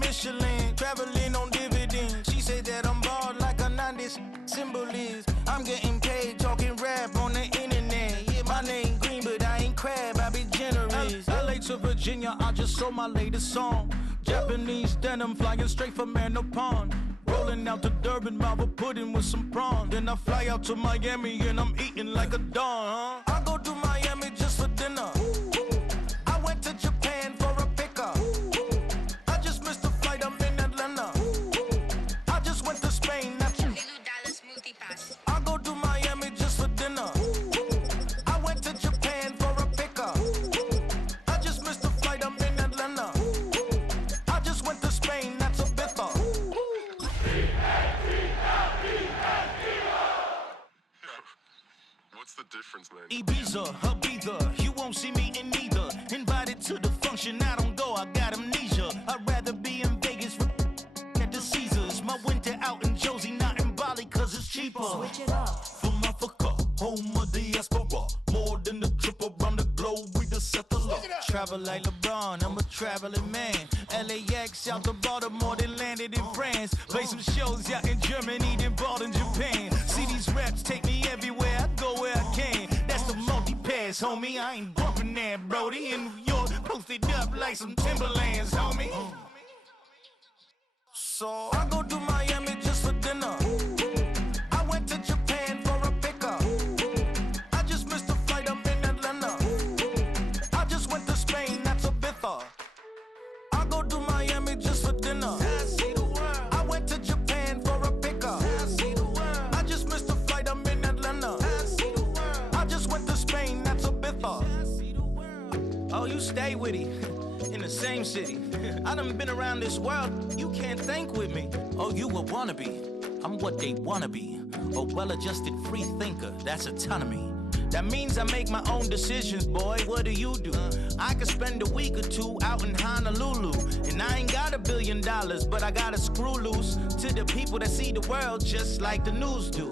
Michelin, traveling on dividends. She said that I'm bald like a 90s symbol is. I'm getting paid talking rap on the internet. Yeah, my name green, but I ain't crab, I be generous. LA to Virginia, I just sold my latest song. Japanese denim flying straight from Manapon. Rolling out to Durban, mouth pudding with some prawns. Then I fly out to Miami and I'm eating like a don, huh? I go to Miami just for dinner. I went to Japan for a pickup. I just missed the flight, I'm in Atlanta. I just went to Spain, that's I go to Miami just for dinner. I went to Japan for a pickup. I just missed the flight, I'm in Atlanta. I just went to Spain, that's a bither. What's the difference, man? Ibiza, Ibiza, you won't see me in neither. Invited to the function, I don't go, I got amnesia. I'd rather be in Vegas at the Caesars. My winter out in Josie, not in Bali, cause it's cheaper. Switch it up. From Africa, home of diaspora. More than the trip around the globe, we just set the law. Travel like LeBron, I'm a traveling man. LAX out to Baltimore, then landed in France. Play some shows out in Germany, then bought in Japan. See these raps take me everywhere, I go where I can. That's the multi-pass, homie, I ain't bumping that, Brody. In New York, posted up like some Timberlands, homie. So I go to Miami just for dinner. I went to Japan for a pickup. I just missed the flight, I'm in Atlanta. I just went to Spain, that's a bither. I go to Miami just for dinner. I see the world. I went to Japan for a pickup. I see the world. I just missed the flight, I'm in Atlanta. I see the world. I just went to Spain, that's a bither. I see the world. Oh, you stay with it. In the same city. I done been around this world, you can't think with me. Oh, you a wannabe, I'm what they wanna be. A well-adjusted free thinker, that's autonomy. That means I make my own decisions, boy, what do you do? I could spend a week or two out in Honolulu. And I ain't got $1 billion, but I got a screw loose to the people that see the world just like the news do.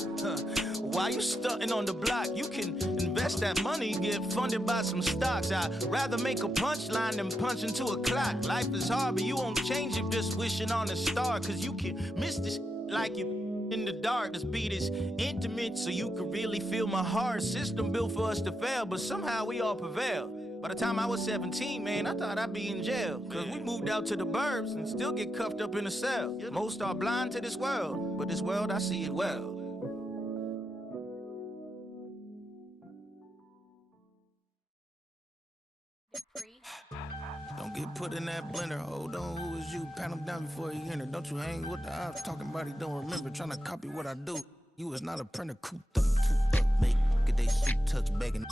Why you stunting on the block? You can invest that money, get funded by some stocks. I'd rather make a punchline than punch into a clock. Life is hard, but you won't change it just wishing on a star. Cause you can miss this like you in the dark. This beat is intimate, so you can really feel my heart. System built for us to fail, but somehow we all prevail. By the time I was 17, man, I thought I'd be in jail. Cause we moved out to the burbs and still get cuffed up in a cell. Most are blind to this world, but this world, I see it well. Don't get put in that blender. Hold on, who is you? Pat him down before he enter. Don't you hang with the ops talking about he don't remember. Trying to copy what I do. You is not a printer. Cooped up, toot up, make get they suit touch begging.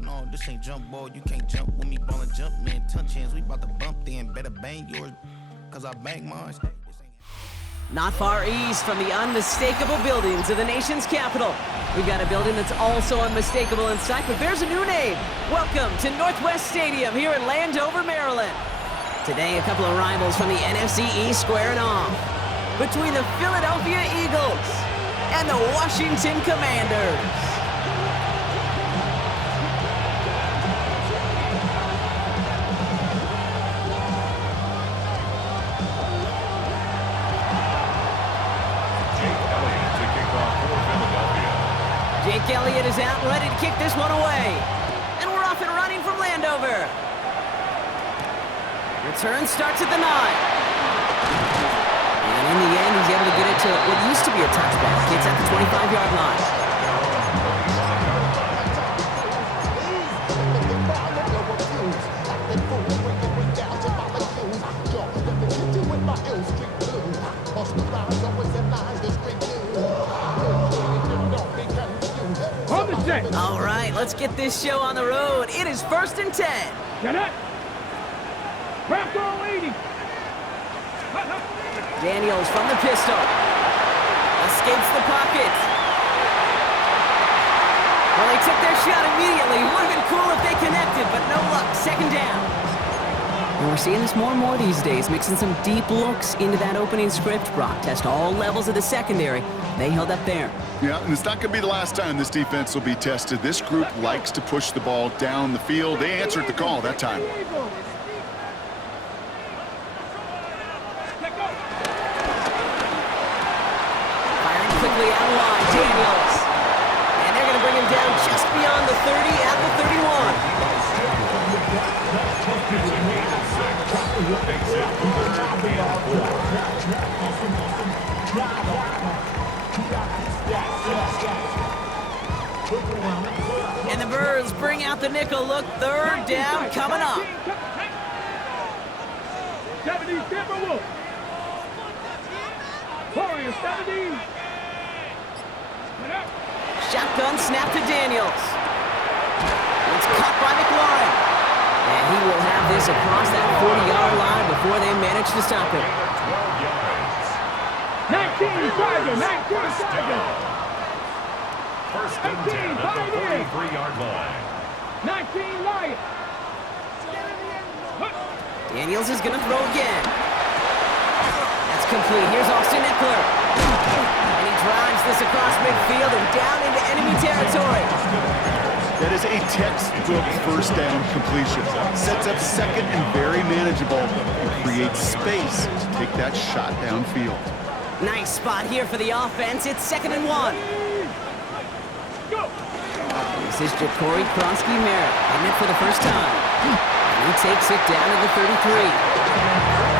No, this ain't jump ball. You can't jump with me. Ballin' jump, man. Touch hands. We about to bump then. Better bang yours, cause I bang mine. Not far east from the unmistakable buildings of the nation's capital. We've got a building that's also unmistakable in sight, but bears a new name. Welcome to Northwest Stadium here in Landover, Maryland. Today, a couple of rivals from the NFC East squaring off. Between the Philadelphia Eagles and the Washington Commanders. Jake Elliott is out and ready to kick this one away. And we're off and running from Landover. Return starts at the 9. And in the end, he's able to get it to what used to be a touchback. It's at the 25-yard line. All right, let's get this show on the road. It is 1st and 10. Get it. Craft all 80. Daniels from the pistol. Escapes the pocket. Well, they took their shot immediately. Would have been cool if they connected, but no luck. 2nd down. And we're seeing this more and more these days, mixing some deep looks into that opening script. Brock test all levels of the secondary. They held up there. Yeah, and it's not going to be the last time this defense will be tested. This group likes to push the ball down the field. They answered the call that time. Firing quickly out of line, Daniels. And they're going to bring him down just beyond the 30 at the 31. And the Birds bring out the nickel look. Third down coming up. 70, Timberwolves. Warriors, 70. Shotgun snap to Daniels. It's caught by McLaurin. And he will have this across that 40-yard line before they manage to stop him. 19, Tiger, 19, Tiger. First and 10 at the 43-yard line. 19, Lions. Daniels is going to throw again. That's complete. Here's Austin Eckler. And he drives this across midfield and down into enemy territory. That is a textbook first down completion. Sets up second and very manageable and creates space to take that shot downfield. Nice spot here for the offense. It's 2nd and 1. This is Ja'Cory Krosky-Merritt hitting it for the first time. And he takes it down to the 33.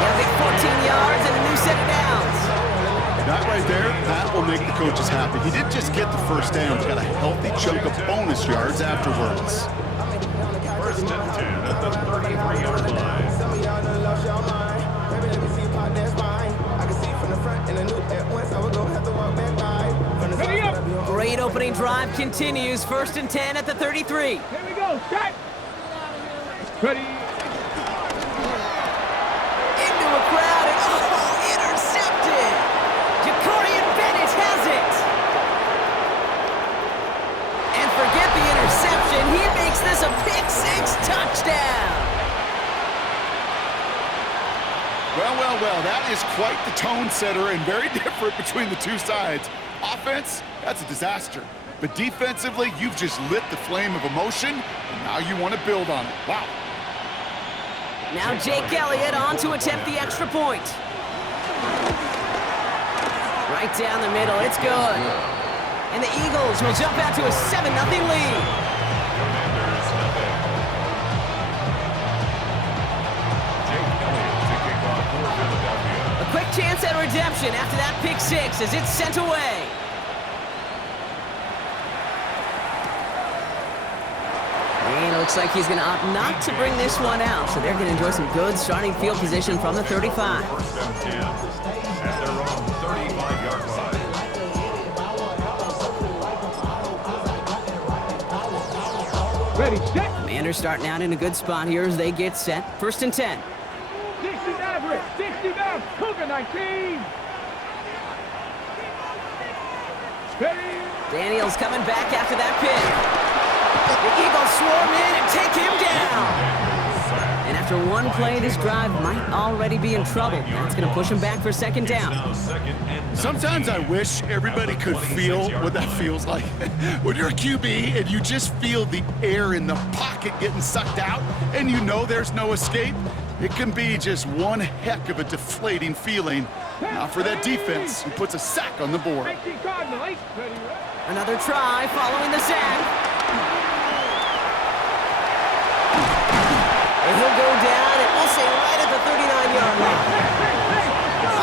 He'll get 14 yards and a new set of downs. That right there, that will make the coaches happy. He didn't just get the first down, he got a healthy chunk of bonus yards afterwards. First and 10 at the 33-yard line. Some of y'all done lost your mind. Baby, let me see part that's mine. I can see from the front and I knew at once I was gonna have to walk back by. From the side, I'll be on. Great opening drive continues. 1st and 10 at the 33. Here we go, set. Ready. Into a crowd and intercepted. Ja'Cory Bennett has it. And forget the interception. He makes this a pick-6 touchdown. Well, that is quite the tone setter and very different between the two sides. Offense, that's a disaster. But defensively, you've just lit the flame of emotion, and now you want to build on it. Wow. Now Jake Elliott on to attempt the extra point. Right down the middle, it's good. And the Eagles will jump out to a 7-0 lead. Commanders nothing. Jake Elliott to kick off for Philadelphia. A quick chance at redemption after that pick-6 as it's sent away. And it looks like he's going to opt not to bring this one out, so they're going to enjoy some good starting field position from the 35. First and 10 at their own 35-yard line. Ready, set. Commanders starting out in a good spot here as they get set. 1st and 10. 60 Maverick, 60 Maverick, Cougar 19. Ready. Daniels coming back after that pick. The Eagles swarm in and take him down. And after one play, this drive might already be in trouble. That's going to push him back for 2nd down. Now 2nd and 9. Sometimes I wish everybody could feel what that feels like. When you're a QB and you just feel the air in the pocket getting sucked out and you know there's no escape, it can be just one heck of a deflating feeling. Now for that defense who puts a sack on the board. 19 Cardinal, 8. Ready, Another try following the sack. And he'll go down and we'll say right at the 39-yard line.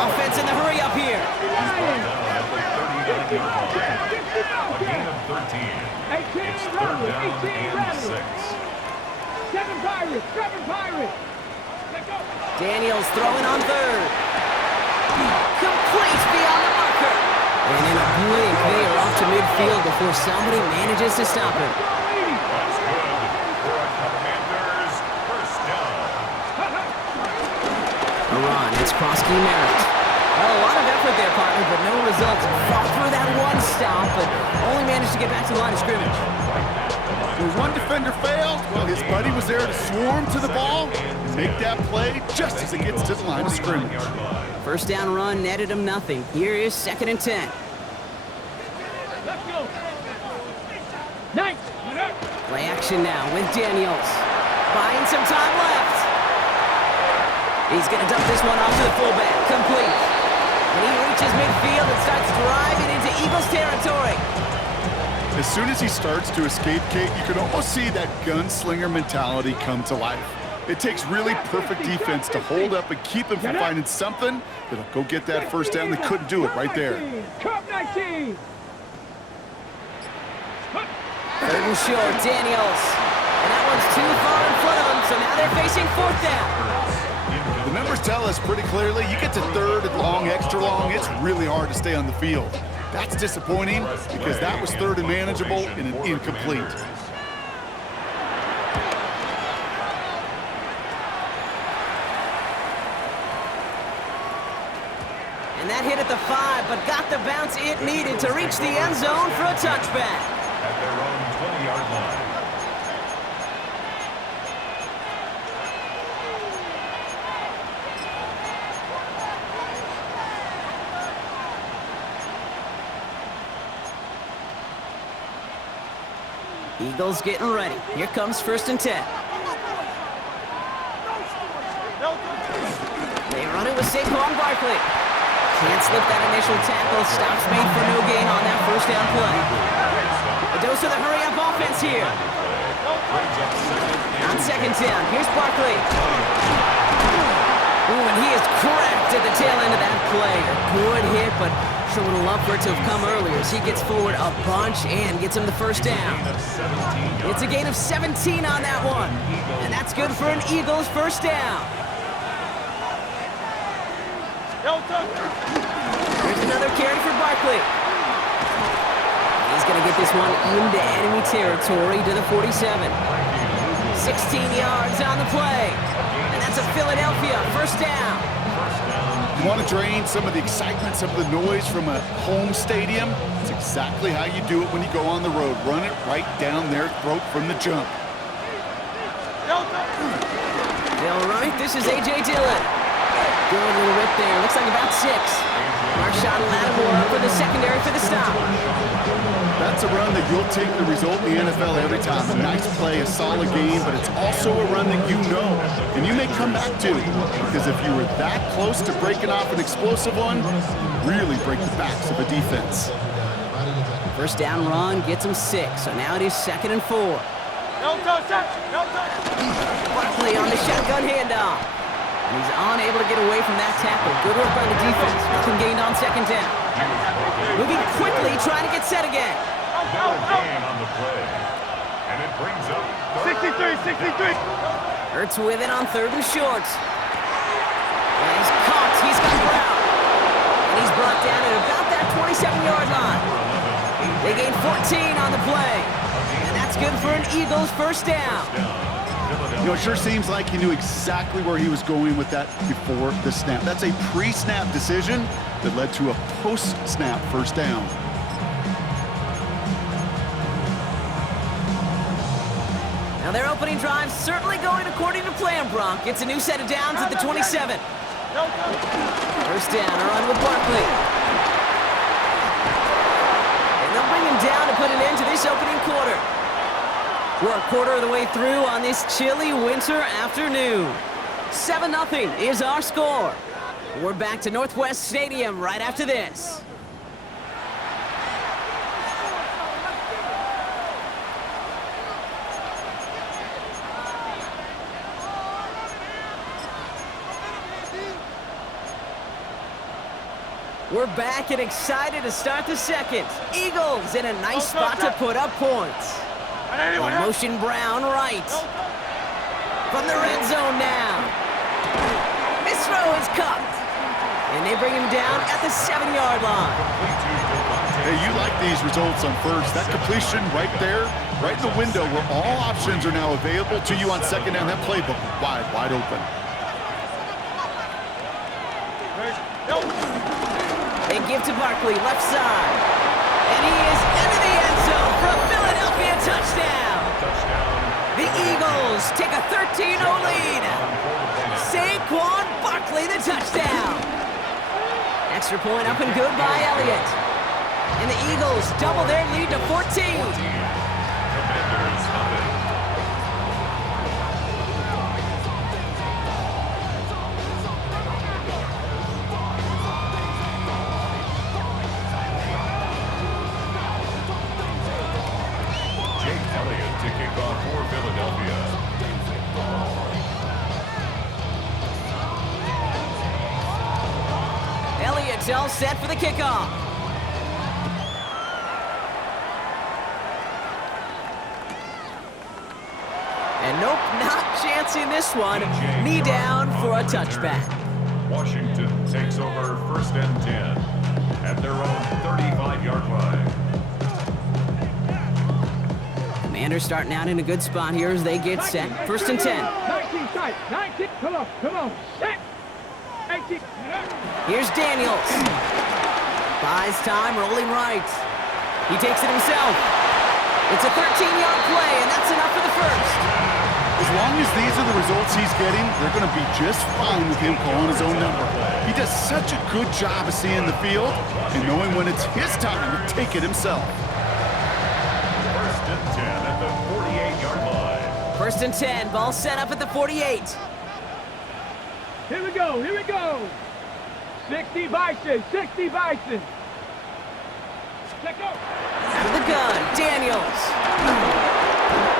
Offense in the hurry up here. At the 39-yard line. A gain of 13. It's 3rd down and 6. 7 Pirates, 7 Pirates. Let's go. Daniels throwing on 3rd. Complete beyond the marker. And in a blink, they are off to midfield before somebody manages to stop him. That's good for a Commanders first down. A run, it's Krosky-Merritt. Well, a lot of effort there, partner, but no results. Fought through that one stop, but only managed to get back to the line of scrimmage. When one defender failed, well, his buddy was there to swarm to the ball and make that play just as it gets to the line of scrimmage. First down run netted him nothing. Here is 2nd and 10. Let's go. Nice. Play action now with Daniels. Buying some time left. He's going to dump this one off to the fullback. Complete. When he reaches midfield and starts driving into Eagles territory. As soon as he starts to escape, Kate, you can almost see that gunslinger mentality come to life. It takes really perfect defense to hold up and keep him from finding something that'll go get that first down. They couldn't do it right there. Cup 19. 3rd and short, Daniels. And that one's too far in front of him, so now they're facing 4th down. The numbers tell us pretty clearly, you get to 3rd and long, extra long, it's really hard to stay on the field. That's disappointing because that was 3rd and manageable and an incomplete. And that hit at the 5, but got the bounce it needed to reach the end zone for a touchback. At their own 20-yard line. Eagles getting ready. Here comes 1st and 10. They run it with Saquon Barkley. Can't slip that initial tackle. Stops made for no gain on that first down play. A dose of the hurry-up offense here. On 2nd down, here's Barkley. Ooh, and he is cracked at the tail end of that play. A good hit, but sure would have loved for it to have come earlier as he gets forward a bunch and gets him the first down. It's a gain of 17 on that one. And that's good for an Eagles first down. Here's another carry for Barkley. He's going to get this one into enemy territory to the 47. 16 yards on the play. And that's a Philadelphia first down. You want to drain some of the excitement, some of the noise from a home stadium? It's exactly how you do it when you go on the road. Run it right down their throat from the jump. They'll run it. This is A.J. Dillon. Good little rip there. Looks like about 6. Marshawn Lattimore up for the secondary for the stop. That's a run that you'll take the result in the NFL every time. A nice play, a solid game, but it's also a run that you know and you may come back to, because if you were that close to breaking off an explosive one, you really break the backs of a defense. First down run gets him 6, so now it is 2nd and 4. Barkley on the shotgun handoff. And he's unable to get away from that tackle. Good work by the defense. Nothing gained on 2nd down. Moving quickly, trying to get set again. Gain on the play. And it brings up 63. Hurts with it on 3rd and short. And he's caught. He's got Brown. And he's brought down at about that 27-yard line. They gain 14 on the play. And that's good for an Eagles first down. You know, it sure seems like he knew exactly where he was going with that before the snap. That's a pre-snap decision that led to a post-snap first down. Now their opening drive certainly going according to plan, Bronk. It's a new set of downs at the 27. First down, a run with Barkley. And they'll bring him down to put an end to this opening quarter. We're a quarter of the way through on this chilly winter afternoon. 7-0 is our score. We're back to Northwest Stadium right after this. We're back and excited to start the second. Eagles in a nice spot to put up points. Motion Brown right. From the red zone now. This throw is caught. And they bring him down at the 7-yard line. Hey, you like these results on first. That completion right there, right in the window where all options are now available to you on 2nd down. That playbook wide open. They give to Barkley, left side. And he is into the end zone for a Philadelphia touchdown. The Eagles take a 13-0 lead. extra point up and good by Elliott. And the Eagles double their lead to 14. Commanders nothing. Jake Elliott to kick off for Philadelphia. Elliott's all set for the kickoff. And nope, not chancing this one. Knee down for a touchback. Washington takes over 1st and 10 at their own 35-yard line. Commanders starting out in a good spot here as they get set. 1st and 10. 19 tight. 19. Come on. Set. 18. Here's Daniels. Buys time, rolling right. He takes it himself. It's a 13-yard play, and that's enough for the first. As long as these are the results he's getting, they're going to be just fine with him calling his own number. He does such a good job of seeing the field and knowing when it's his time to take it himself. 1st and 10 at the 48-yard line. 1st and 10, ball set up at the 48. Here we go. 60 Bison. Let go. Out of the gun, Daniels.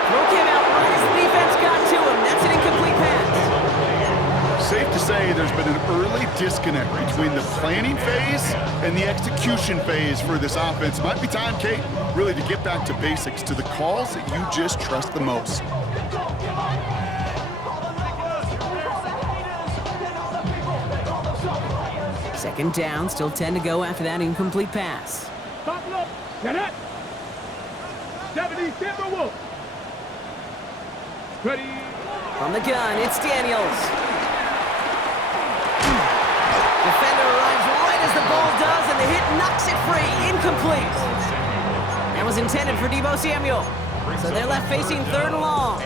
Throw him out right as the defense got to him. That's an incomplete pass. Safe to say there's been an early disconnect between the planning phase and the execution phase for this offense. Might be time, Kate, really to get back to basics, to the calls that you just trust the most. Second down, still 10 to go after that incomplete pass. Stop look. Get it. 70 Timberwolves. Ready. From the gun, it's Daniels. Defender arrives right as the ball does, and the hit knocks it free. Incomplete. That was intended for Deebo Samuel. So they're left facing 3rd and long.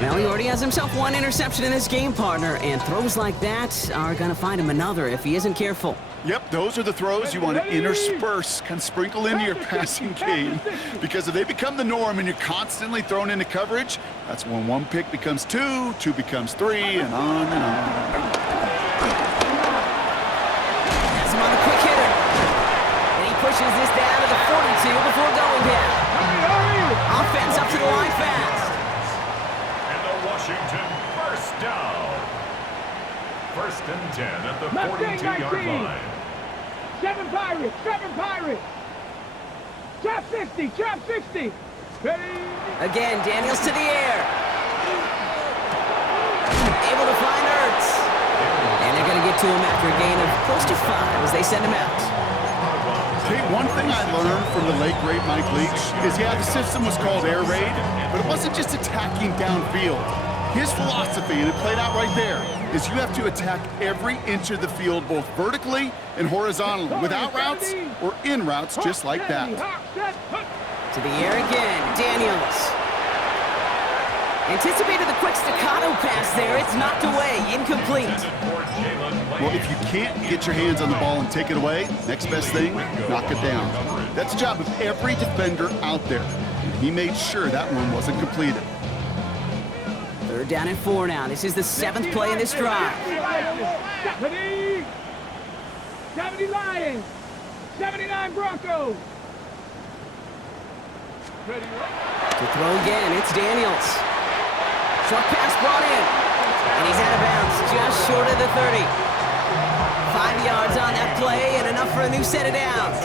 Well, he already has himself one interception in this game, partner, and throws like that are going to find him another if he isn't careful. Yep, those are the throws you want to intersperse, kind of sprinkle into your passing game, because if they become the norm and you're constantly thrown into coverage, that's when one pick becomes two becomes three, and on and on. Has him on the quick hitter. And he pushes this down to the 42 before going down. Offense up to the line fast. And the Washington 1st down. 1st and 10 at the 42-yard line. 7 Pirates. Trap 60. Ready. Again, Daniels to the air. Able to find Ertz. And they're going to get to him after a gain of close to 5 as they send him out. Hey, one thing I learned from the late, great Mike Leach is, yeah, the system was called air raid, but it wasn't just attacking downfield. His philosophy, and it played out right there, is you have to attack every inch of the field, both vertically and horizontally, without routes or in routes just like that. To the air again, Daniels. Anticipated the quick staccato pass there. It's knocked away, incomplete. Well, if you can't get your hands on the ball and take it away, next best thing, knock it down. That's the job of every defender out there. And he made sure that one wasn't completed. 3rd down and 4 now. This is the 7th play in this drive. 70 Lions. 79 Broncos. To throw again, it's Daniels. Short pass brought in. And he's out of bounds, just short of the 30. 5 yards on that play and enough for a new set of downs.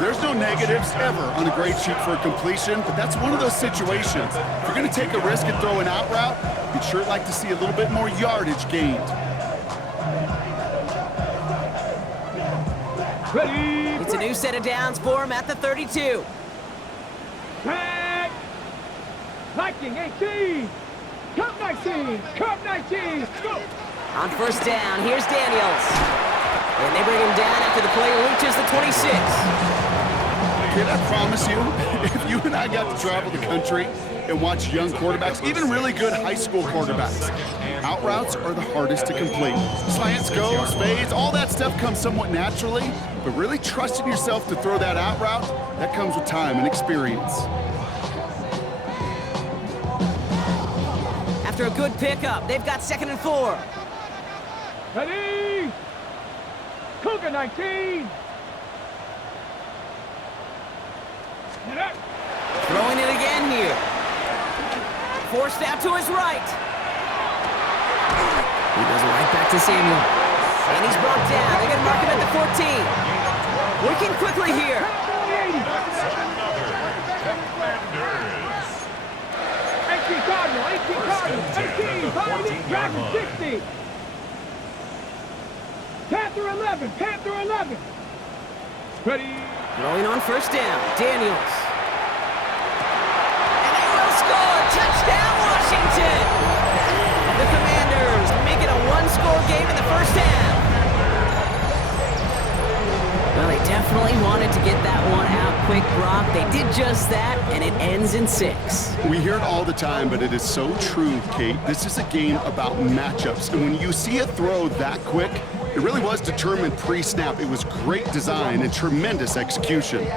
There's no negatives ever on a grade sheet for a completion, but that's one of those situations. If you're going to take a risk and throw an out route, you'd sure like to see a little bit more yardage gained. Ready. It's a new set of downs for him at the 32. Back. Viking 18. Cup 19. Cup 19. Go. On 1st down, here's Daniels. And they bring him down after the play reaches the 26. Kid, I promise you, if you and I got to travel the country and watch young quarterbacks, even really good high school quarterbacks. Out routes are the hardest to complete. Slants, goes, fades, all that stuff comes somewhat naturally, but really trusting yourself to throw that out route, that comes with time and experience. After a good pickup, they've got 2nd and 4. Ready? Cougar 19. Get up. Throwing it again here. Forced out to his right. He goes right back to Samuel. And he's brought down. They're going to mark him at the 14. Working quickly here. 18 Cardinal, 18 Cardinal, 60. Panther 11. Ready? Throwing on 1st down. Daniels. And they will score. Touchdown, Washington. The Commanders make it a 1-score game in the 1st half. Well, they definitely wanted to get that one out quick, Brock. They did just that, and it ends in 6. We hear it all the time, but it is so true, Kate. This is a game about matchups, and when you see a throw that quick, it really was determined pre-snap. It was great design and tremendous execution.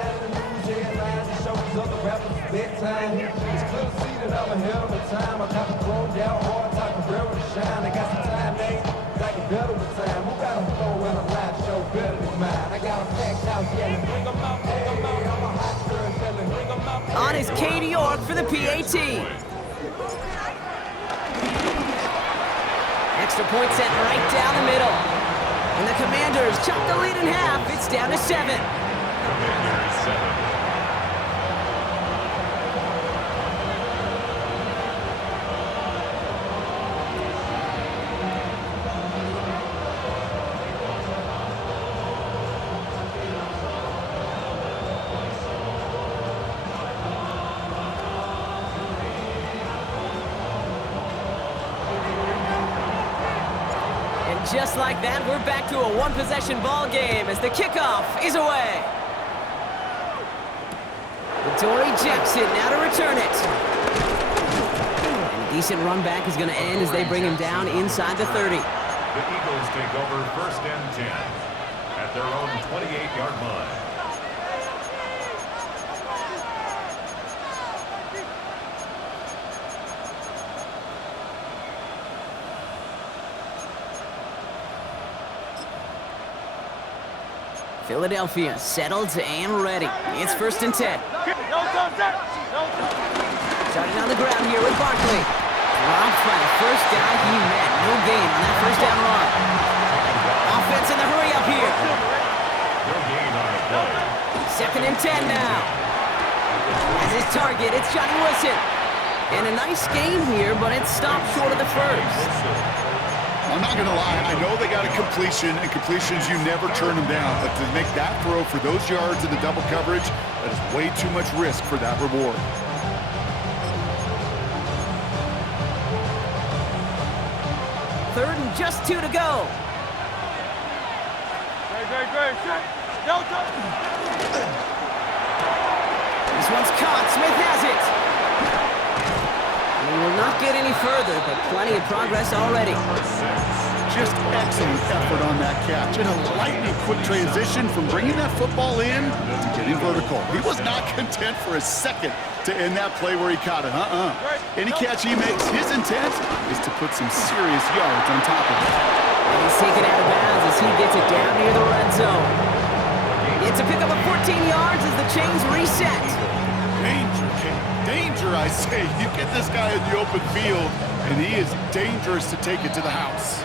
On is Katie York for the PAT. Extra point sent right down the middle. And the Commanders chop the lead in half. It's down to 7. Commanders 7. Just like that, we're back to a 1-possession ball game as the kickoff is away. Dory Jackson now to return it. And a decent run back is going to end as they bring him down inside the 30. The Eagles take over 1st and 10 at their own 28-yard line. Philadelphia settled and ready. It's 1st and 10. Starting on the ground here with Barkley. Dropped by the first guy he met. No gain on that 1st down run. Offense in the hurry up here. No gain on the play. 2nd and 10 now. As his target, it's Johnny Wilson. And a nice game here, but it stopped short of the 1st. I'm not going to lie, I know they got a completion, and completions, you never turn them down. But to make that throw for those yards in the double coverage, that is way too much risk for that reward. Third and just 2 to go. This one's caught. Smith has it. He will not get any further, but plenty of progress already. Just excellent effort on that catch. And a lightning quick transition from bringing that football in to getting vertical. He was not content for a second to end that play where he caught it. Any catch he makes, his intent is to put some serious yards on top of it. And he's taken out of bounds as he gets it down near the red zone. It's a pickup of 14 yards as the chains reset. Danger, Kate. Danger, I say. You get this guy in the open field, and he is dangerous to take it to the house.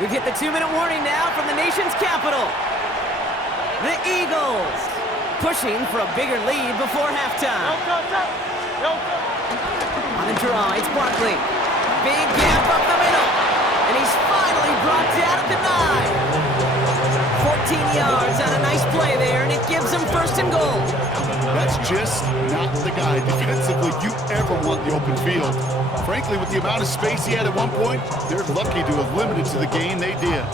We've hit the 2-minute warning now from the nation's capital. The Eagles pushing for a bigger lead before halftime. On the draw, it's Barkley. Big gap up the middle. And he's finally brought down at the 9. 14 yards on a nice play there, and it gives them 1st and goal. That's just not the guy defensively you ever want the open field. Frankly, with the amount of space he had at one point, they're lucky to have limited to the game they did.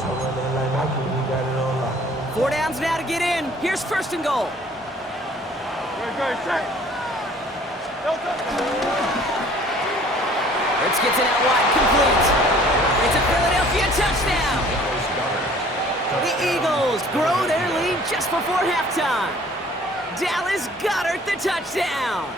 4 downs now to get in. Here's 1st and goal. Let's get it out wide, complete. It's a Philadelphia touchdown. The Eagles grow their lead just before halftime. Dallas Goedert the touchdown.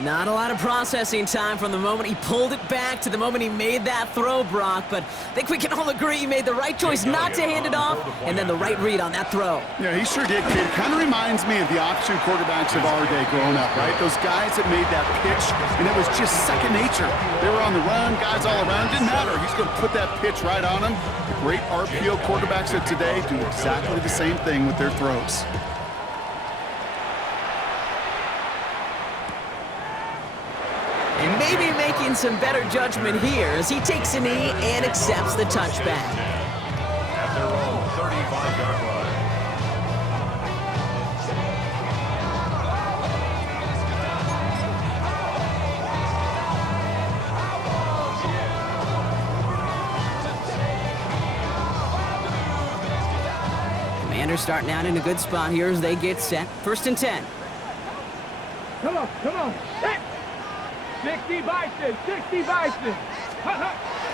Not a lot of processing time from the moment he pulled it back to the moment he made that throw, Brock, but I think we can all agree he made the right choice not to hand it off, and then the right read on that throw. Yeah, he sure did, kid. Kind of reminds me of the option quarterbacks of our day growing up, right? Those guys that made that pitch, and it was just second nature. They were on the run, guys all around. Didn't matter. He's going to put that pitch right on him. The great RPO quarterbacks of today do exactly the same thing with their throws. And maybe making some better judgment here as he takes a knee and accepts the touchback. At their own 35-yard line. Commanders starting out in a good spot here as they get set. 1st and 10. Come on, come on. Set. 60 Bison, 60 Bison.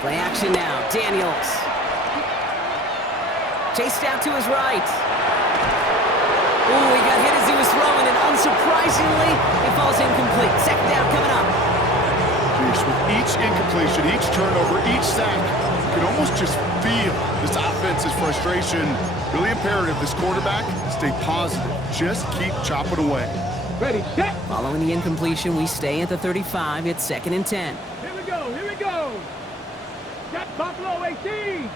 Play action now. Daniels. Chased out to his right. Ooh, he got hit as he was throwing, and unsurprisingly, it falls incomplete. 2nd down coming up. With each incompletion, each turnover, each sack, you can almost just feel this offense's frustration. Really imperative, this quarterback, stay positive. Just keep chopping away. Ready, set. Following the incompletion, we stay at the 35. It's 2nd and 10. Here we go, here we go. Set Buffalo 18.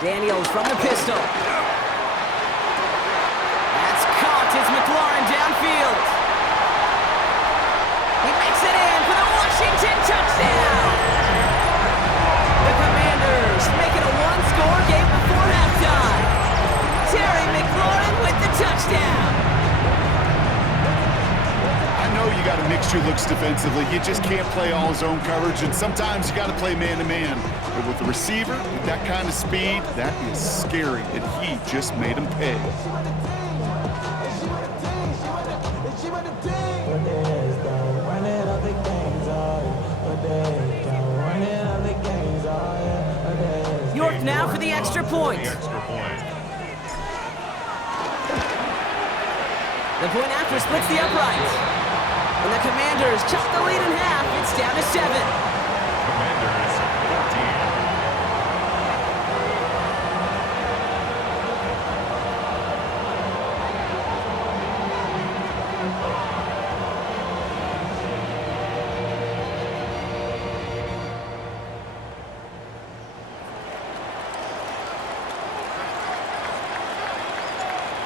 Daniels from the pistol. That's caught as McLaurin downfield. He makes it in for the Washington touchdown. The Commanders make it a one-score game before halftime. Terry McLaurin with the touchdown. I know you got to mix your looks defensively. You just can't play all zone coverage, and sometimes you got to play man-to-man. But with the receiver, with that kind of speed, that is scary, and he just made him pay. York now for the extra point. The point after splits the uprights. And the Commanders chop the lead in half. It's down to 7. Commanders 14.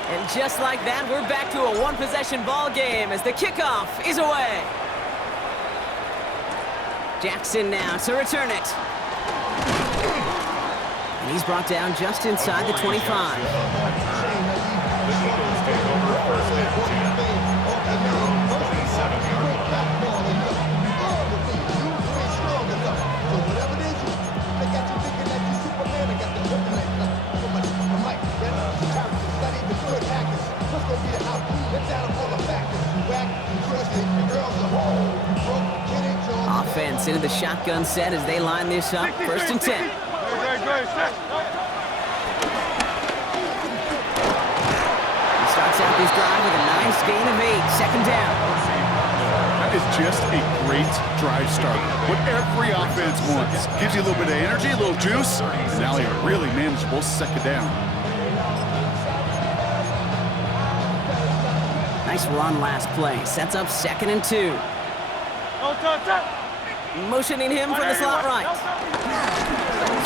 And just like that, we're back to a one-possession ball game as the kickoff is away. Jackson now to return it. And he's brought down just inside the 25. The Eagles take over 1st and 10 at their own 27-yard line. Offense into the shotgun set as they line this up. 1st and 10. He starts out this drive with a nice gain of 8. 2nd down. That is just a great drive start. What every offense wants. Gives you a little bit of energy, a little juice. Now a really manageable 2nd down. Nice run last play. Sets up 2nd and 2. Motioning him from the slot right.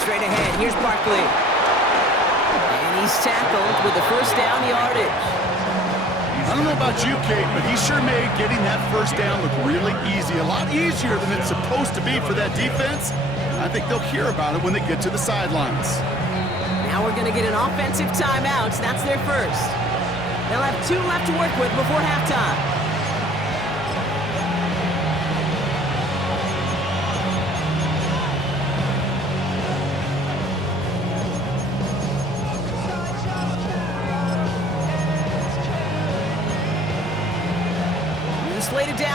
Straight ahead. Here's Barkley. And he's tackled with the 1st down yardage. I don't know about you, Kate, but he sure made getting that 1st down look really easy. A lot easier than it's supposed to be for that defense. I think they'll hear about it when they get to the sidelines. Now we're going to get an offensive timeout. That's their first. They'll have 2 left to work with before halftime.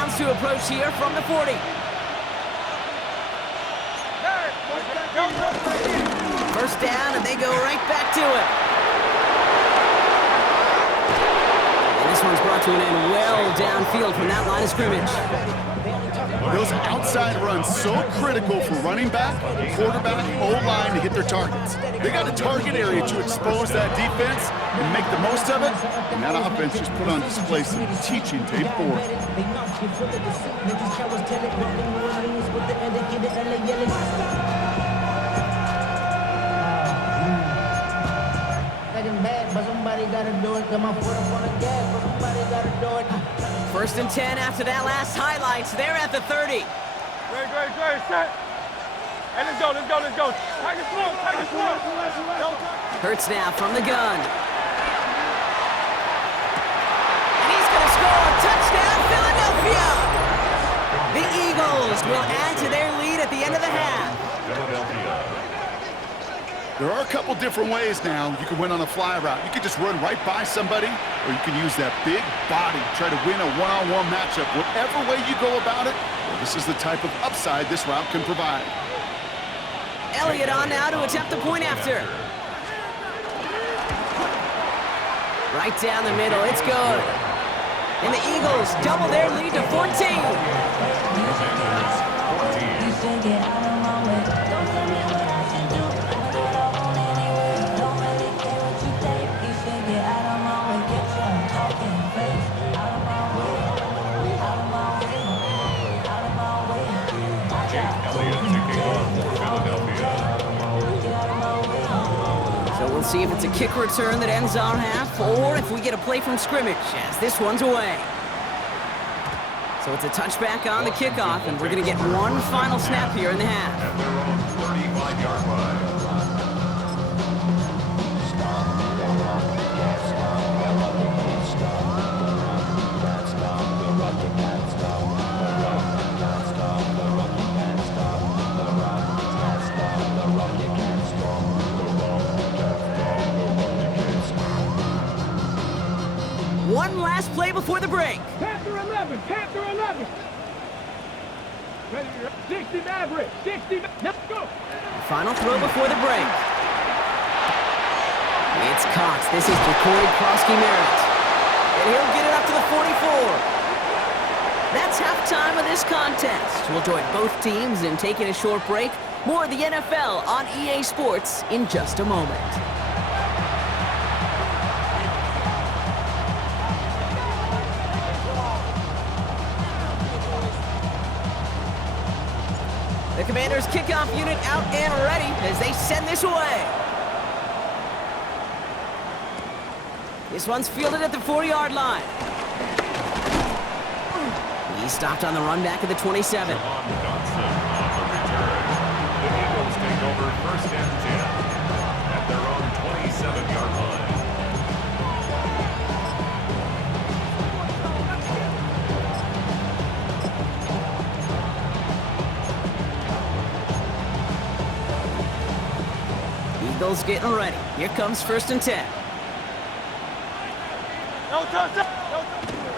downs to approach here from the 40. First down, and they go right back to it. And this one's brought to an end well downfield from that line of scrimmage. Those outside runs so critical for running back, quarterback, O-line to hit their targets. They got a target area to expose that defense and make the most of it, and that offense just put on display some teaching tape for it. First and 10 after that last highlights. They're at the 30. Great, set. Hey, let's go. Take it slow. Hurts now from the gun. And he's going to score. Touchdown, Philadelphia! The Eagles will add to their lead at the end of the half. Philadelphia. There are a couple different ways now. You can win on a fly route. You can just run right by somebody, or you can use that big body, try to win a one-on-one matchup. Whatever way you go about it, well, this is the type of upside this route can provide. Elliott on now to attempt the point after. Right down the middle, it's good. And the Eagles double their lead to 14. So we'll see if it's a kick return that ends our half, or if we get a play from scrimmage as this one's away. So it's a touchback on the kickoff, and we're going to get one final snap here in the half. At their own 35-yard line. One last play before the break. Panther 11. Ready, 60 Maverick. Let's go. Final throw before the break. It's Cox. This is Jacory Krosky-Merritt. And he'll get it up to the 44. That's halftime of this contest. We'll join both teams in taking a short break. More of the NFL on EA Sports in just a moment. The Commanders' kickoff unit out and ready as they send this away. This one's fielded at the 40-yard line. He's stopped on the run back at the 27. On Dotson on the return. The Eagles take over first and 10 at their own 27-yard line. Eagles getting ready. Here comes first and 10.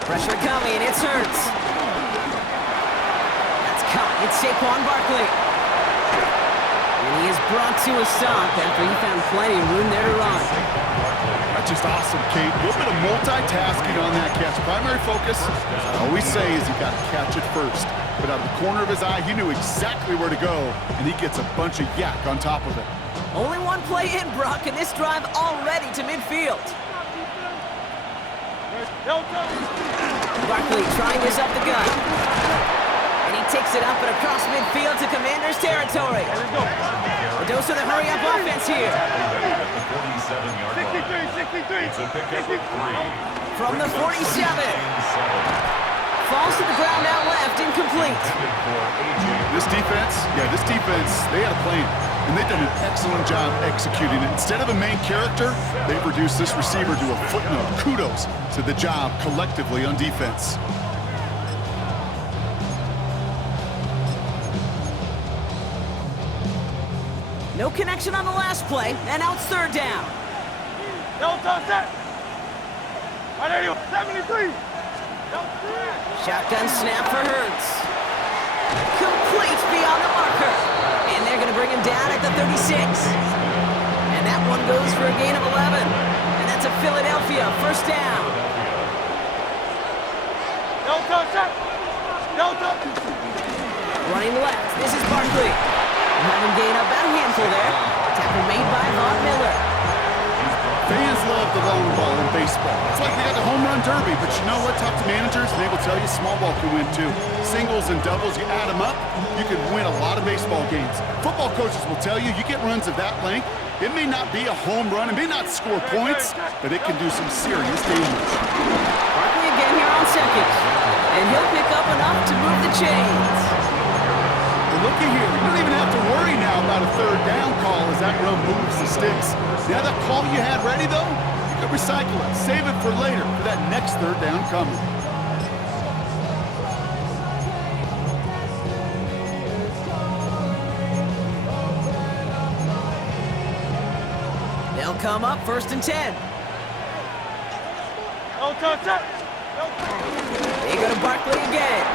Pressure coming, it's Hurts. That's caught, it's Saquon Barkley. And he is brought to a stop after he found plenty of room there to run. That's just awesome, Kate. A little bit of multitasking on that catch. Primary focus, as I always say, is you got to catch it first. But out of the corner of his eye, he knew exactly where to go, and he gets a bunch of yak on top of it. Only one play in, Brock, and this drive already to midfield. Barkley trying this up the gut. And he takes it up and across midfield to Commanders territory. A dose of the hurry-up offense here. 63. It's a pickup of 3. From the 47. Falls to the ground out left, incomplete. This defense, they had a plan. And they've done an excellent job executing it. Instead of a main character, they've reduced this receiver to a footnote. Kudos to the job collectively on defense. No connection on the last play, and now it's third down. 73. Shotgun snap for Hurts. Complete beyond the marker. And they're going to bring him down at the 36. And that one goes for a gain of 11. And that's a Philadelphia first down. Running left, this is Barkley. Have him gain about a handful there. Tackle made by Von Miller. Fans love the long ball in baseball. It's like they got the home run derby, but you know what? Talk to managers, and they will tell you small ball can win too. Singles and doubles, you add them up, you can win a lot of baseball games. Football coaches will tell you, you get runs of that length, it may not be a home run, it may not score points, but it can do some serious damage. Barkley again here on second. And he'll pick up enough to move the chains. Well, looky here, you don't even have to worry now about a third down call as that run moves the sticks. Now that call you had ready, though, you can recycle it. Save it for later for that next third down coming. They'll come up first and 10. They go to Barkley again.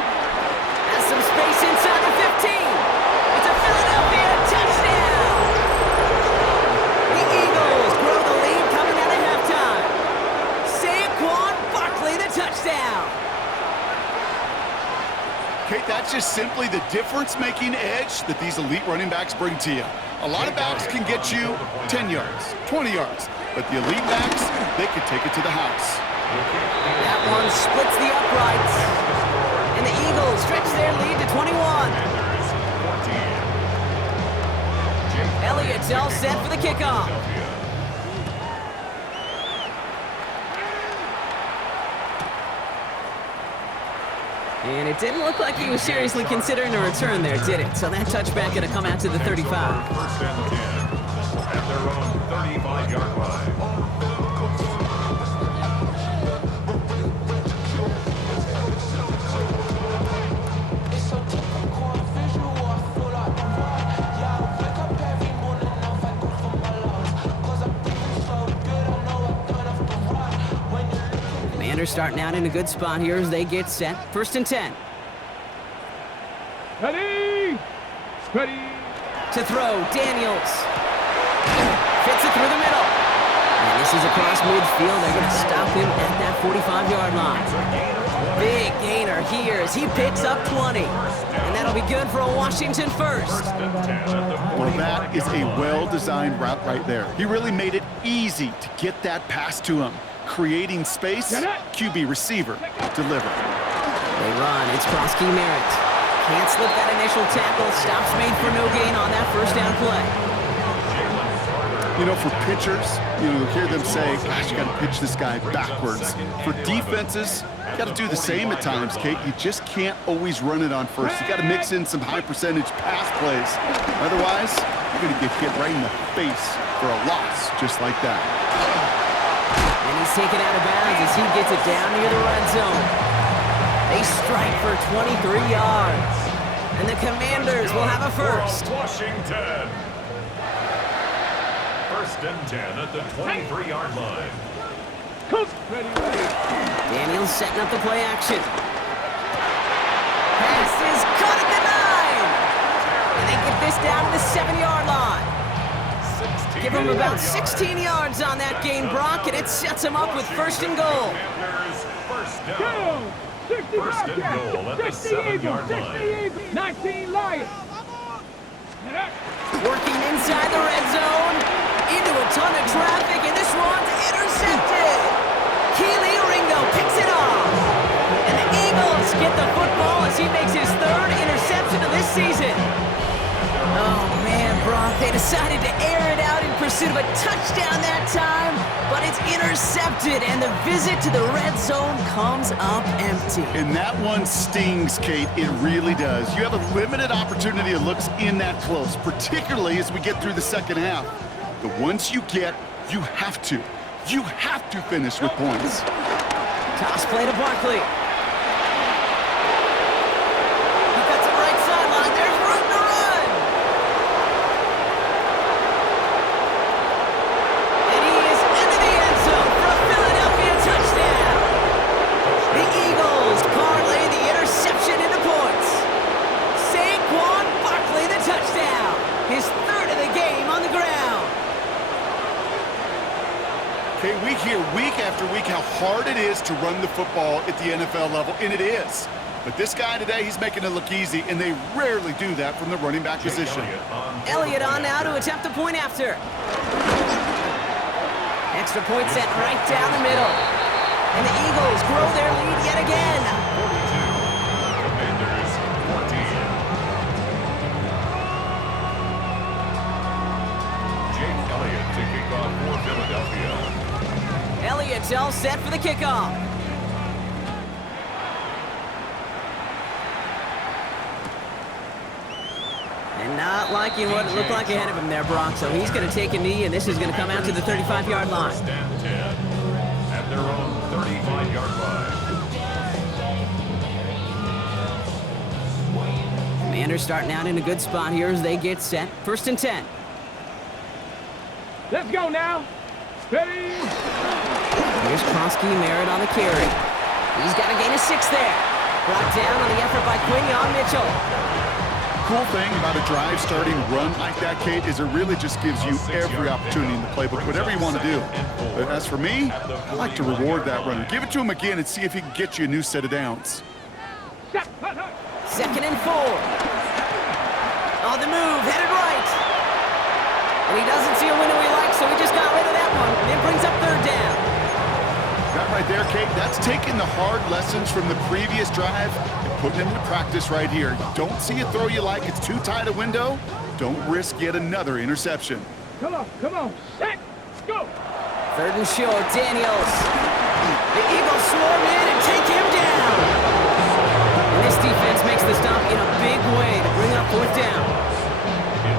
Has some space inside the 15. It's a Philadelphia touchdown. The Eagles grow the lead coming out of halftime. Saquon Barkley, the touchdown. Kate, that's just simply the difference-making edge that these elite running backs bring to you. A lot of backs can get you 10 yards, 20 yards, but the elite backs, they can take it to the house. That one splits the uprights. And the Eagles stretch their lead to 21. Elliott's all set for the kickoff. And it didn't look like he was seriously considering a return there, did it? So that touchback going to come out to the 35. First and 10 at their own 35-yard line. Commanders starting out in a good spot here as they get set. First and 10. Ready! Ready! To throw, Daniels. Fits it through the middle. And this is across midfield. They're going to stop him at that 45-yard line. Big gainer here as he picks up 20. And that'll be good for a Washington first. Well, that is a well-designed route right there. He really made it easy to get that pass to him. Creating space, QB receiver, deliver. They run, it's Krosky Merritt. Can't slip that initial tackle. Stops made for no gain on that first down play. You know, for pitchers, you hear them say, gosh, you got to pitch this guy backwards. For defenses, you got to do the same at times, Kate. You just can't always run it on first. You got to mix in some high-percentage pass plays. Otherwise, you're going to get hit right in the face for a loss just like that. And he's taken out of bounds as he gets it down near the red zone. They strike for 23 yards. And the Commanders will have a first. Washington. First and 10 at the 23-yard line. Daniels setting up the play action. Pass is caught at the 9. And they get this down to the 7-yard line. Give him about 16 yards on that gain, Brock, and it sets him up with first and goal. First down. First and goal at the 7-yard line. 19 Lions. Working inside the red zone, into a ton of traffic, and this one's intercepted. Keely Ringo picks it off. And the Eagles get the football as he makes his third interception of this season. Oh, man, Brock, they decided to air it out in pursuit of a touchdown that time, but it's intercepted, and the visit to the red zone comes up empty. And that one stings, Kate. It really does. You have a limited opportunity that looks in that close, particularly as we get through the second half. But once you get, you have to finish with points. Toss play to Barkley. He cuts it right sideline. There's room to run. And he is into the end zone for a Philadelphia touchdown. The Eagles Okay, we hear week after week how hard it is to run the football at the NFL level, and it is. But this guy today, he's making it look easy, and they rarely do that from the running back position. Elliott on now to attempt the point after. Extra point set right down the middle. And the Eagles grow their lead yet again. 42. Commanders 14. Jake Elliott to kick off for Philadelphia. Elliott's all set for the kickoff. And not liking what it looked like ahead of him there, Brock. So he's going to take a knee, and this is going to come out to the 35-yard line. First and 10 at their own 35-yard line. Commanders starting out in a good spot here as they get set. First and 10. Let's go now. Ready? Here's Kronsky Merritt on the carry. He's got a gain of 6 there. Brought down on the effort by Quinion Mitchell. Cool thing about a drive starting run like that, Kate, is it really just gives you every opportunity in the playbook, whatever you want to do. But as for me, I like to reward that runner. Give it to him again and see if he can get you a new set of downs. Second and 4. On the move, headed right. And he doesn't see a window he likes, so he just got rid of that one. And it brings up third down. That right there, Kate, that's taking the hard lessons from the previous drive and putting them into practice right here. You don't see a throw you like, it's too tight a window, don't risk yet another interception. Come on, set, go. Third and short, Daniels. The Eagles swarm in and take him down. And this defense makes the stop in a big way to bring up fourth down.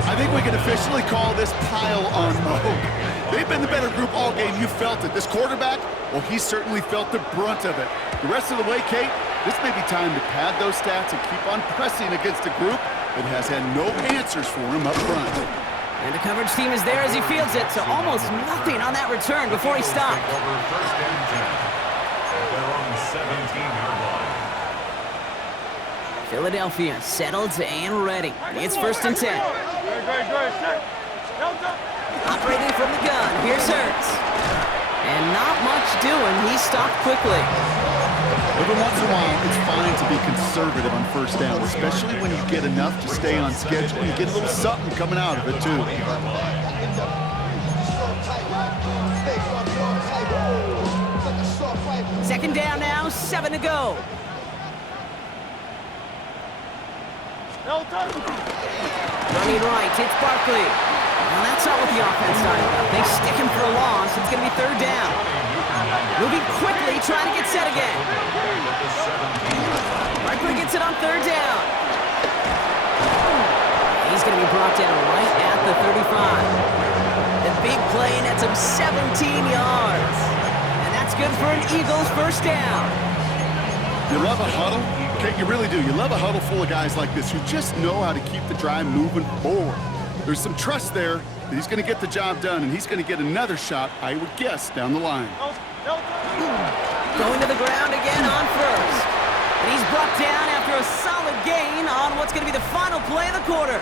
I think we can officially call this pile-on mode. They've been the better group all game. You felt it. This quarterback, well, he certainly felt the brunt of it. The rest of the way, Kate, this may be time to pad those stats and keep on pressing against a group that has had no answers for him up front. And the coverage team is there as he fields it, so almost nothing on that return before he stopped. Over first and 10 at their own 17-yard line. Philadelphia settled and ready. It's first and 10. Operating from the gun, here's Hurts. And not much doing, he stopped quickly. Every once in a while, it's fine to be conservative on first down, especially when you get enough to stay on schedule and get a little something coming out of it, too. Second down now, 7 to go. Running right, it's Barkley. Well, that's not what the offense started about. They stick him for a loss. It's going to be third down. Moving quickly, trying to get set again. Barkley gets it on third down. He's going to be brought down right at the 35. The big play nets him 17 yards. And that's good for an Eagles first down. You love a huddle? Okay, you really do. You love a huddle full of guys like this who just know how to keep the drive moving forward. There's some trust there that he's going to get the job done, and he's going to get another shot, I would guess, down the line. Going to the ground again on first. And he's brought down after a solid gain on what's going to be the final play of the quarter.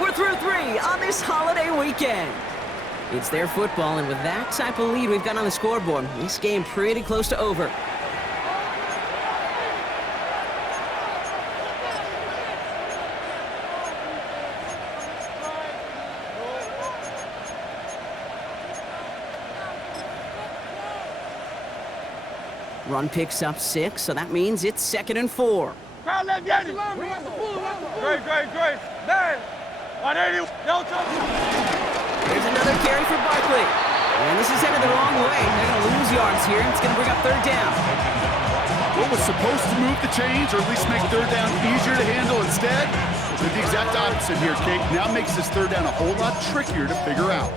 We're through 3 on this holiday weekend. It's their football, and with that type of lead we've got on the scoreboard, this game pretty close to over. Run picks up 6, so that means it's second and 4. Great. Man. 180. Delta. There's another carry for Barkley. And this is headed the wrong way. They're going to lose yards here, and it's going to bring up third down. What was supposed to move the chains, or at least make third down easier to handle instead, did the exact opposite here, Kate. Now makes this third down a whole lot trickier to figure out.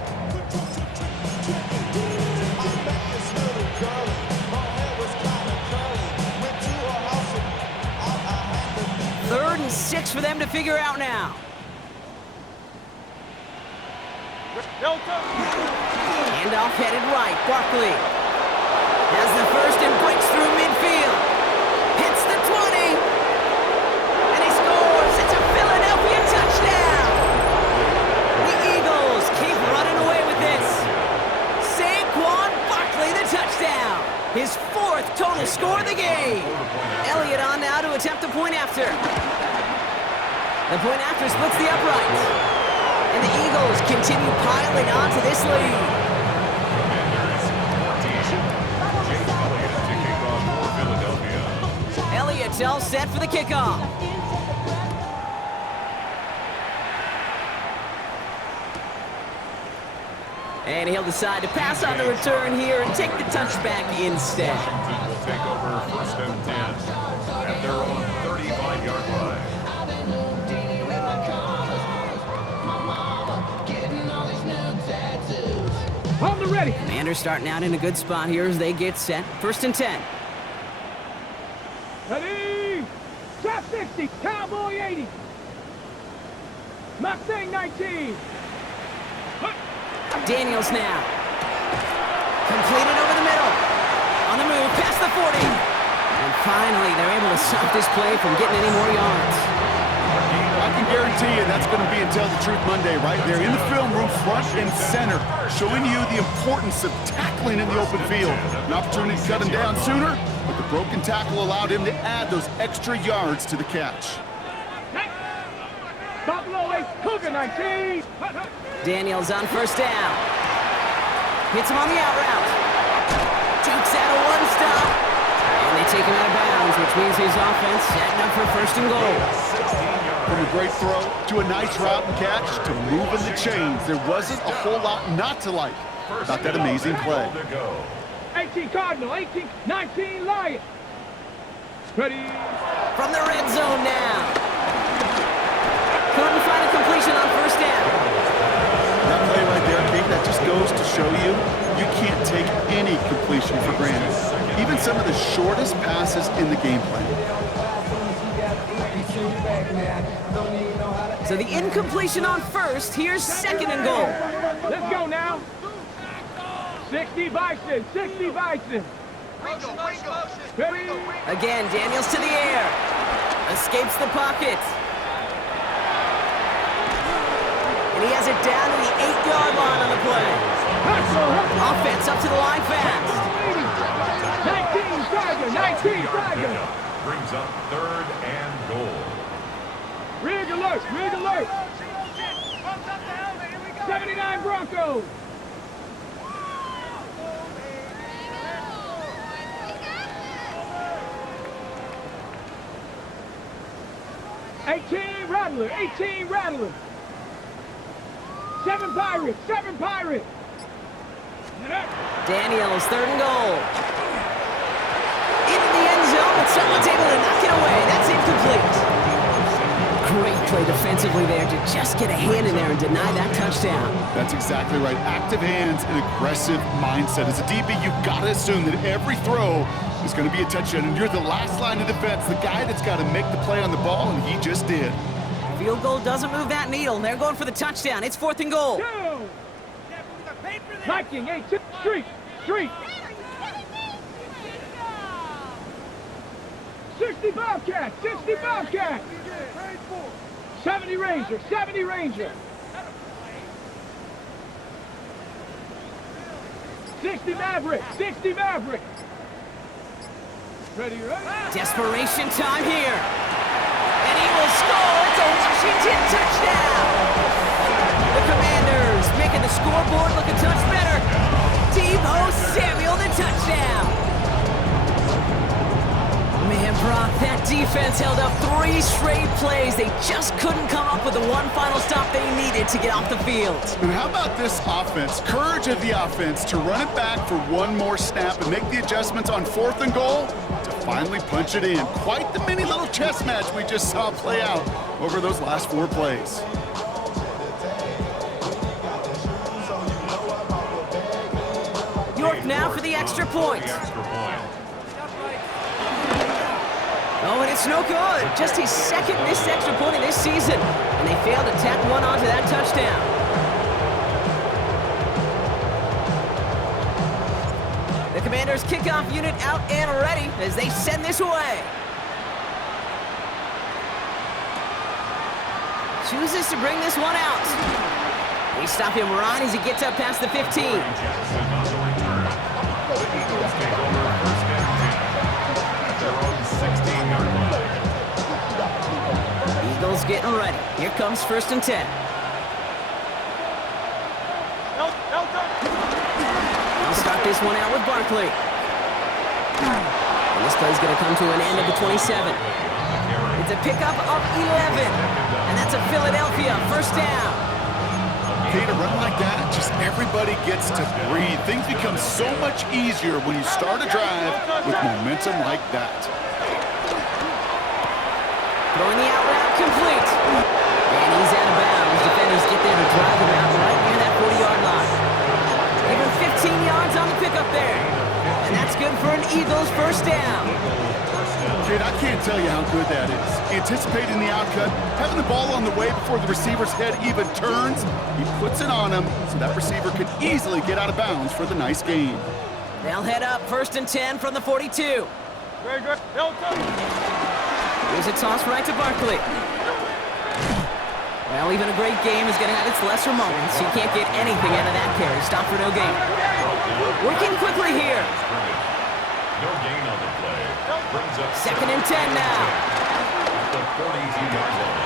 Third and 6 for them to figure out now. Handoff headed right. Barkley has the first and breaks through midfield. Hits the 20. And he scores. It's a Philadelphia touchdown. The Eagles keep running away with this. Saquon The point after splits the uprights. And the Eagles continue piling on to this lead. Commanders 14. Jake Elliott to kick off for Philadelphia. Elliott's all set for the kickoff. And he'll decide to pass on the return here and take the touchback instead. Washington will take over 1st and 10 at their own 35-yard line. On the ready. Commanders starting out in a good spot here as they get set. 1st and 10. Ready. Top 60. Cowboy 80. Mustang 19. Daniels now. Completed over the middle. On the move, past the 40. And finally, they're able to stop this play from getting any more yards. I can guarantee you that's going to be until the Truth Monday right there in the film room, front and center, showing you the importance of tackling in the open field. An opportunity to cut him down sooner, but the broken tackle allowed him to add those extra yards to the catch. Buffalo 8. Cougar 19. Daniels on 1st down. Hits him on the out route. Dukes out a one stop. And they take him out of bounds, which means his offense setting up for 1st and goal. From a great throw to a nice route and catch to moving the chains, there wasn't a whole lot not to like about that amazing play. 18 Cardinal. 18. 19 Lion. Ready. From the red zone now. Couldn't find a completion on 1st down. That play right there, Pete, that just goes to show you, you can't take any completion for granted. Even some of the shortest passes in the game plan. So the incompletion on 1st, here's 2nd and goal. Let's go now. 60 Bison. 60 Bison. Ready. Again, Daniels to the air. Escapes the pocket. And he has it down to the 8-yard line on the play. Offense up to the line fast. 19 Tiger. 19 Tiger. Brings up 3rd and goal. Rig alert. Rig alert. 79 Broncos. Rattler. 18 Rattler. 7 Pirates. 7 Pirates. Daniels, 3rd and goal. Into the end zone, but someone's able to knock it away. That's incomplete. Great play defensively there to just get a hand in there and deny that touchdown. That's exactly right. Active hands and aggressive mindset. As a DB, you've got to assume that every throw is going to be a touchdown, and you're the last line of defense, the guy that's got to make the play on the ball, and he just did. Field goal doesn't move that needle. They're going for the touchdown. It's 4th and goal. Viking, 8, street, street. 60 Bobcat, 60 Bobcat. 70 Ranger, 70 Ranger. 60 Maverick, 60 Maverick. Ready, ready? Desperation time here. And he will score. It's a Washington touchdown. The Commanders making the scoreboard look a touch better. Deebo Samuel, the touchdown. Man, Brock, that defense held up 3 straight plays. They just couldn't come up with the one final stop they needed to get off the field. And how about this offense? Courage of the offense to run it back for one more snap and make the adjustments on 4th and goal to finally punch it in. Quite the mini little chess match we just saw play out over those last 4 plays. York now for the extra point. Oh, and it's no good. Just his 2nd missed extra point of this season. And they failed to tack one onto that touchdown. The Commanders' kickoff unit out and ready as they send this away. Chooses to bring this one out. They stop him right as he gets up past the 15. Jackson on the return. The Eagles take over 1st and 10 at their own 16-yard line. Eagles Eagles getting ready. Here comes 1st and 10. They'll start this one out with Barkley. And this play's going to come to an end at the 27. It's a pickup of 11. And that's a Philadelphia 1st down. Okay, to run like that, just everybody gets to breathe. Things become so much easier when you start a drive with momentum like that. Throwing the out route complete. And he's out of bounds. Defenders get there to drive him out right near that 40-yard line. Give him 15 yards on the pickup there. And that's good for an Eagles 1st down. Kid, I can't tell you how good that is. Anticipating the outcut, having the ball on the way before the receiver's head even turns, he puts it on him so that receiver could easily get out of bounds for the nice gain. They'll head up 1st and 10 from the 42. Very good. Here's a toss right to Barkley. Well, even a great game is going to have its lesser moments. You can't get anything out of that carry. Stop for no gain. Working quickly here. No gain on the play. Brings up 2nd and 10 now. the 42-yard line.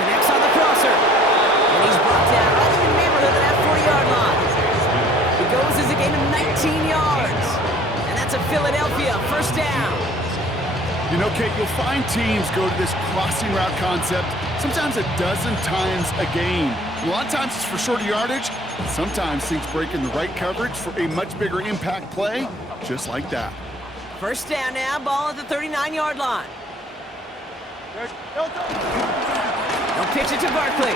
Connects on the crosser. And he's brought down right in the neighborhood of that 40-yard line. He goes as a gain of 19 yards. And that's a Philadelphia 1st down. You know, Kate, you'll find teams go to this crossing route concept sometimes a dozen times a game. A lot of times it's for shorter yardage, but sometimes things break in the right coverage for a much bigger impact play, just like that. 1st down now, ball at the 39-yard line. They'll pitch it to Barkley.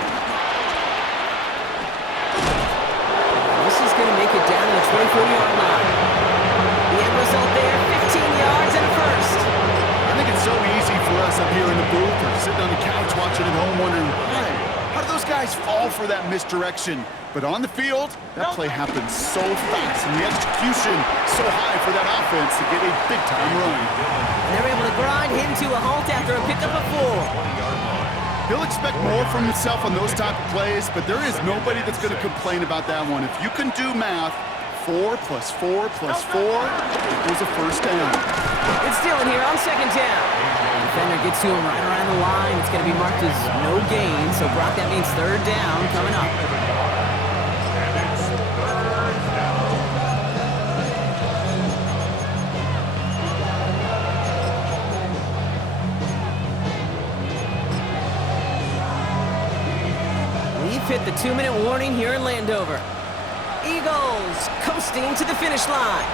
This is going to make it down to the 24-yard line. The end result there, 15 yards and a 1st. I think it's so easy for us up here in the booth or sitting on the couch watching at home wondering, hey, how do those guys fall for that misdirection? But on the field, that play happens so fast and the execution so high for that offense to get a big-time run. They're able to grind him to a halt after a pickup of 4. He'll expect more from himself on those type of plays, but there is nobody that's going to complain about that one. If you can do math, 4 plus 4 plus 4 equals a 1st down. It's still in here on 2nd down. Defender gets to him right around the line. It's going to be marked as no gain, so Brock, that means 3rd down coming up. We've hit the 2-minute warning here in Landover. Eagles coasting to the finish line.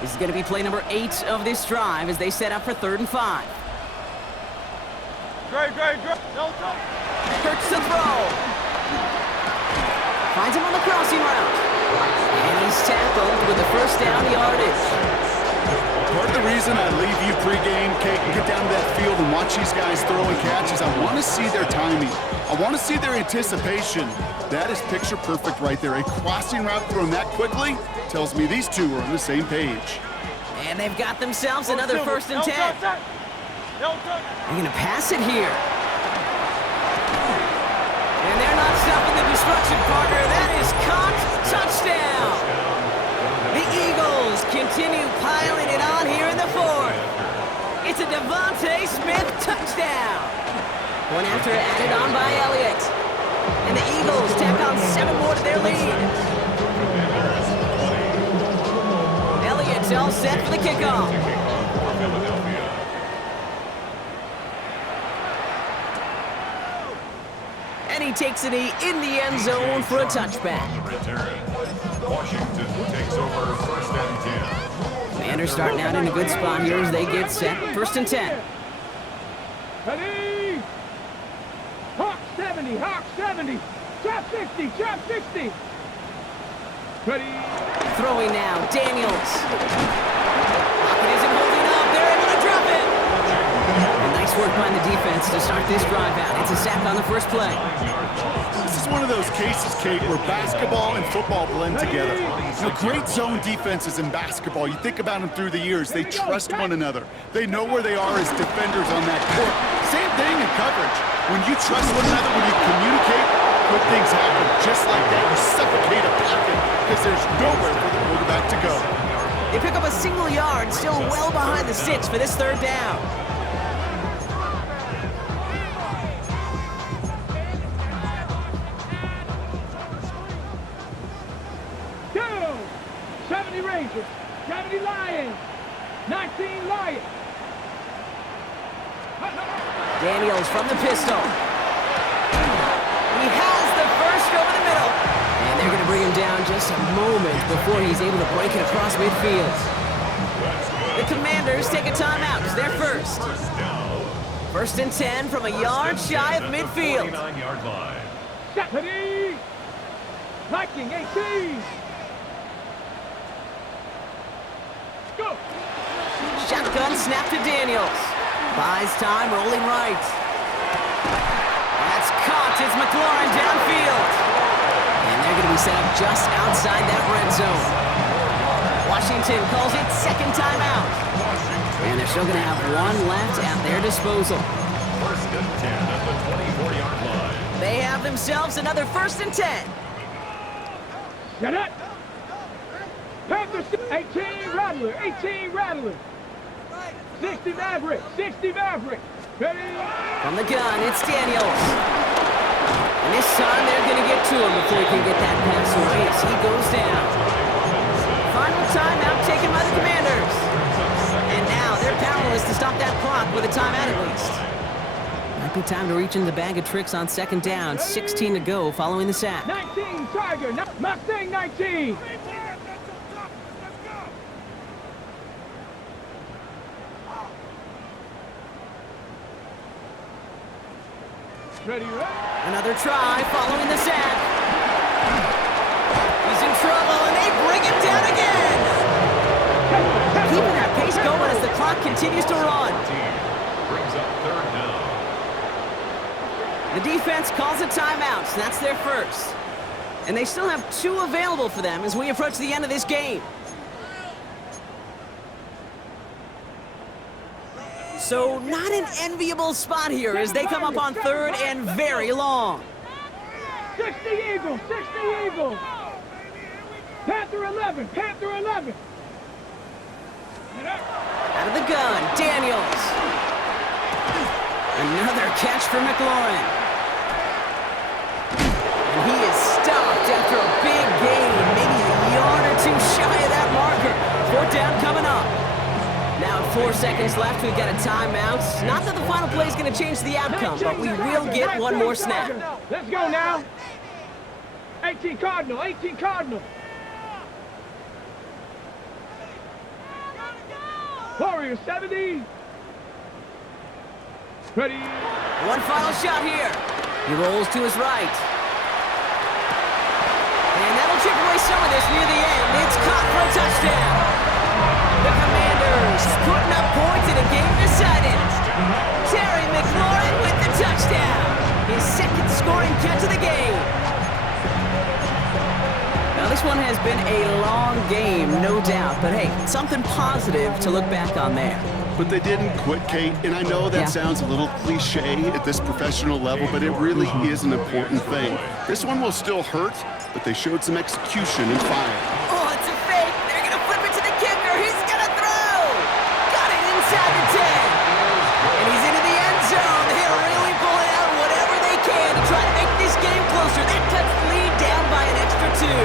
This is going to be play number 8 of this drive as they set up for 3rd and 5. Great. Hurts to throw. Finds him on the crossing route. And he's tackled with the 1st down yardage. Part of the reason I leave you pregame, Kate, and get down to that field and watch these guys throw and catch is I want to see their timing. I want to see their anticipation. That is picture perfect right there. A crossing route thrown that quickly tells me these two are on the same page. And they've got themselves another 1st and 10. They're going to pass it here. And they're not stopping the destruction, partner. That is caught. Touchdown. The Eagles continue piling it on here in the 4th. It's a Devontae Smith touchdown. One after added on by Elliott. And the Eagles tack on 7 more to their lead. Elliott's all set for the kickoff. And he takes it in the end zone for a touchback. Washington takes over 1st and 10. Commanders starting out in a good spot here as they get set. 1st and 10. Ready? Hawk 70, Hawk 70. Trap 60, trap 60. Ready? Throwing now, Daniels. Pocket isn't holding up. They're able to drop it. And nice work behind the defense to start this drive out. It's a sack on the first play. This is one of those cases, Kate, where basketball and football blend together. You know, great zone defenses in basketball, you think about them through the years, they trust one another. They know where they are as defenders on that court. Same thing in coverage. When you trust one another, when you communicate, good things happen. Just like that, you suffocate a pocket because there's nowhere for the quarterback to go. They pick up a single yard, still well behind the sticks for this third down. Go! 70 Rangers, 70 Lions, 19 Lions. Daniels from the pistol. He has the first over the middle. And they're going to bring him down just a moment before he's able to break it across midfield. The Commanders take a timeout. They're first. First and 10 from a yard shy of midfield. 49-yard line. Stephanie! Viking 18! Go! Shotgun snap to Daniels. Buys time, rolling right. That's caught. It's McLaurin downfield. And they're going to be set up just outside that red zone. Washington calls it second timeout. And they're still going to have one left at their disposal. First and 10 at the 24-yard line. They have themselves another first and 10. Get it! Panthers 18 Rattler, 18 Rattler. 60 Maverick, 60 Maverick. Ready? From the gun, it's Daniels. And this time they're going to get to him before he can get that pass away as he goes down. Final timeout taken by the Commanders. And now they're powerless to stop that clock with a timeout at least. Might be time to reach into the bag of tricks on second down. 16 to go following the sack. 19 Tiger, Mustang 19. Ready, Another try following the sack. He's in trouble, and they bring him down again. Keeping that pace going as the clock continues to run. Brings up third down. The defense calls a timeout, so that's their first. And they still have 2 available for them as we approach the end of this game. So not an enviable spot here as they come up on third and very long. 60 Eagles, 60 Eagles. Panther 11, Panther 11. Out of the gun, Daniels. Another catch for McLaurin. And he is stopped after a big gain, maybe a yard or 2 shy of that marker. Fourth down coming up. Now 4 seconds left, we've got a timeout. Not that the final play is going to change the outcome, but we will get one more snap. Let's go now. 18 Cardinal, 18 Cardinal. Warrior 70. Ready. One final shot here. He rolls to his right. And that'll chip away some of this near the end. It's caught for a touchdown. The Commanders putting up points in a game decided. Terry McLaurin with the touchdown. His second scoring catch of the game. Now this one has been a long game, no doubt. But hey, something positive to look back on there. But they didn't quit, Kate, and I know that sounds a little cliche at this professional level, but it really is an important thing. This one will still hurt, but they showed some execution and fire. Oh, it's a fake. They're going to flip it to the kicker. He's going to throw. Got it inside the 10. And he's into the end zone. They're really pulling out whatever they can to try to make this game closer. They cut the lead down by an extra 2.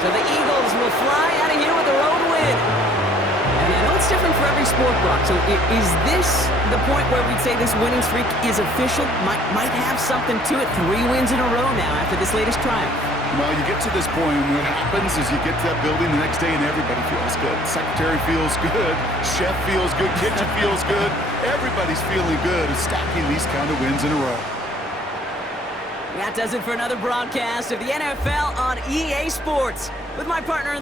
So the Eagles will fly out of here with a road win. And I know it's different for every sport, Brock. So is this the point where we'd say this winning streak is official? Might have something to it. 3 wins in a row now after this latest triumph. Well, you get to this point, and what happens is you get to that building the next day and everybody feels good. Secretary feels good, chef feels good, kitchen feels good. Everybody's feeling good at stacking these kind of wins in a row. That does it for another broadcast of the NFL on EA Sports with my partner